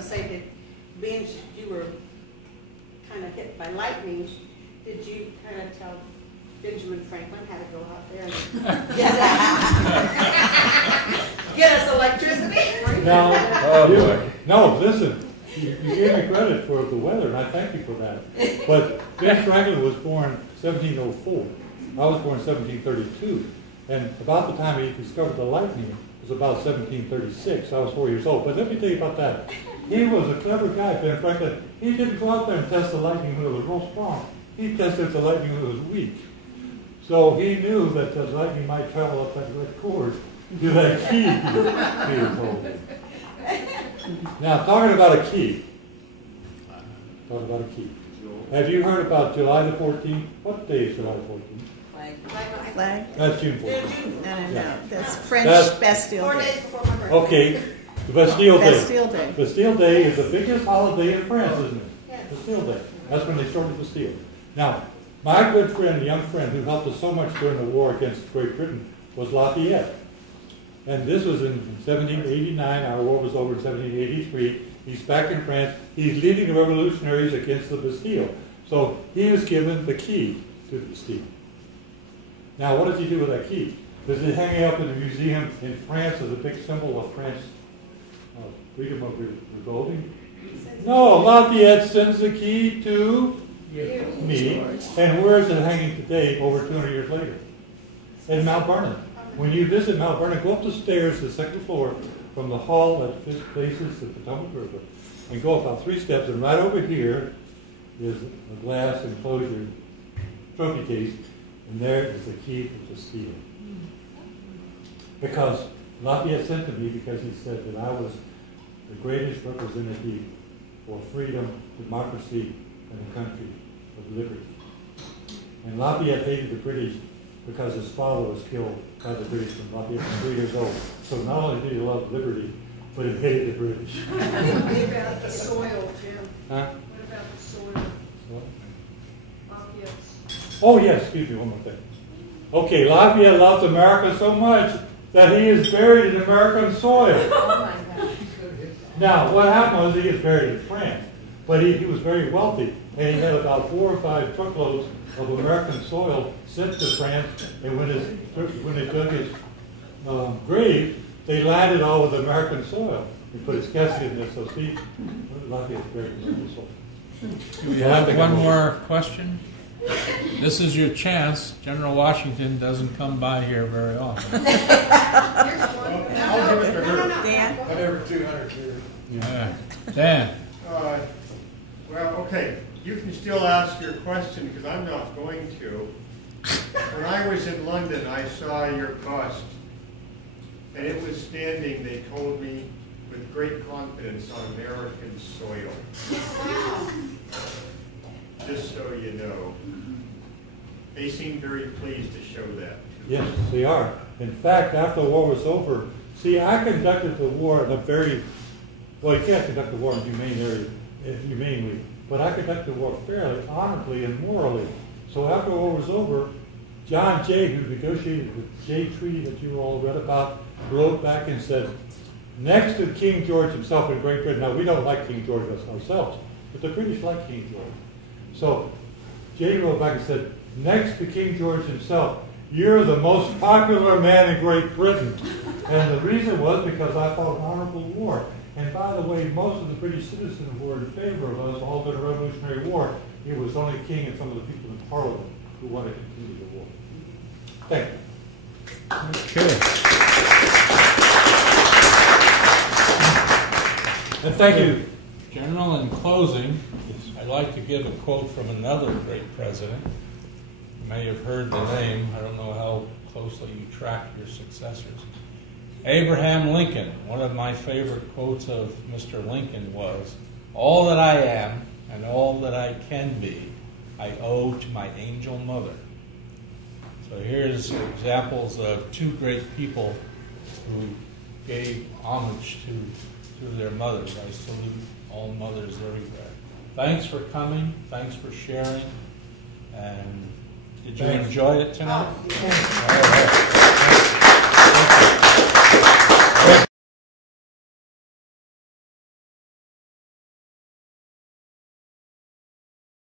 to say that being you were kind of hit by lightning, did you kind of tell Benjamin Franklin how to go out there and get us electricity? No, listen. You gave me credit for the weather, and I thank you for that. But Ben Franklin was born 1704. I was born 1732. And about the time he discovered the lightning was about 1736. I was 4 years old. But let me tell you about that. He was a clever guy, Ben Franklin. He didn't go out there and test the lightning when it was real strong. He tested the lightning when it was weak. So he knew that the lightning might travel up that red cord to that key he was holding. Now, talking about a key. Have you heard about July the 14th? What day is July the 14th? Flag? That's June 14th. No. That's French Bastille Day. 4 Day. days before my birthday. Okay, the Bastille Day. Bastille Day. Bastille Day is the biggest holiday in France, isn't it? Yes. Bastille Day. That's when they started Bastille. Now, my good friend, a young friend who helped us so much during the war against Great Britain was Lafayette. And this was in 1789. Our war was over in 1783. He's back in France. He's leading the revolutionaries against the Bastille. So he was given the key to the Bastille. Now, what does he do with that key? Does it hang up in the museum in France as a big symbol of French freedom of revolting? No, Lafayette sends the key to me. And where is it hanging today, over 200 years later? In Mount Vernon. When you visit Mount Vernon, go up the stairs to the second floor from the hall that faces the Potomac River, and go about 3 steps, and right over here is a glass enclosure trophy case, and there is the key to the Bastille. Because Lafayette sent to me because he said that I was the greatest representative for freedom, democracy, and a country of liberty. And Lafayette hated the British because his father was killed by the British when Lafayette was 3 years old. So not only did he love liberty, but he hated the British. What about the soil, Jim? Huh? What about the soil? Lafayette's. Oh, yes, excuse me, one more thing. Okay, Lafayette loved America so much that he is buried in American soil. Oh, my gosh. Now, what happened was he was buried in France, but he was very wealthy, and he had about 4 or 5 truckloads of American soil sent to France, and when they dug his grave, they lined it all with American soil. He put his casket in there, so see, Lafayette's buried in American soil. Do we have one more question? This is your chance. General Washington doesn't come by here very often. I'll give it to her. Dan? Whatever, 200 here. Dan. Well, okay. You can still ask your question because I'm not going to. When I was in London, I saw your bust, and it was standing, they told me, with great confidence on American soil. Just so you know. They seem very pleased to show that. Yes, they are. In fact, after the war was over, see, I conducted the war in a very, well, you can't conduct the war in humanely, but I conducted the war fairly, honorably, and morally. So after the war was over, John Jay, who negotiated the Jay Treaty that you all read about, wrote back and said, next to King George himself in Great Britain, now we don't like King George ourselves, but the British like King George. So Jay wrote back and said, next to King George himself, you're the most popular man in Great Britain. And the reason was because I fought an honorable war. And by the way, most of the British citizens were in favor of us all during the Revolutionary War. It was only the King and some of the people in Parliament who wanted to continue the war. Thank you. Okay. And thank you. General, in closing, I'd like to give a quote from another great president. You may have heard the name. I don't know how closely you track your successors. Abraham Lincoln. One of my favorite quotes of Mr. Lincoln was, all that I am and all that I can be, I owe to my angel mother. So here's examples of 2 great people who gave homage to their mothers. I salute all mothers everywhere. Thanks for coming. Thanks for sharing. And did you enjoy it tonight? All right.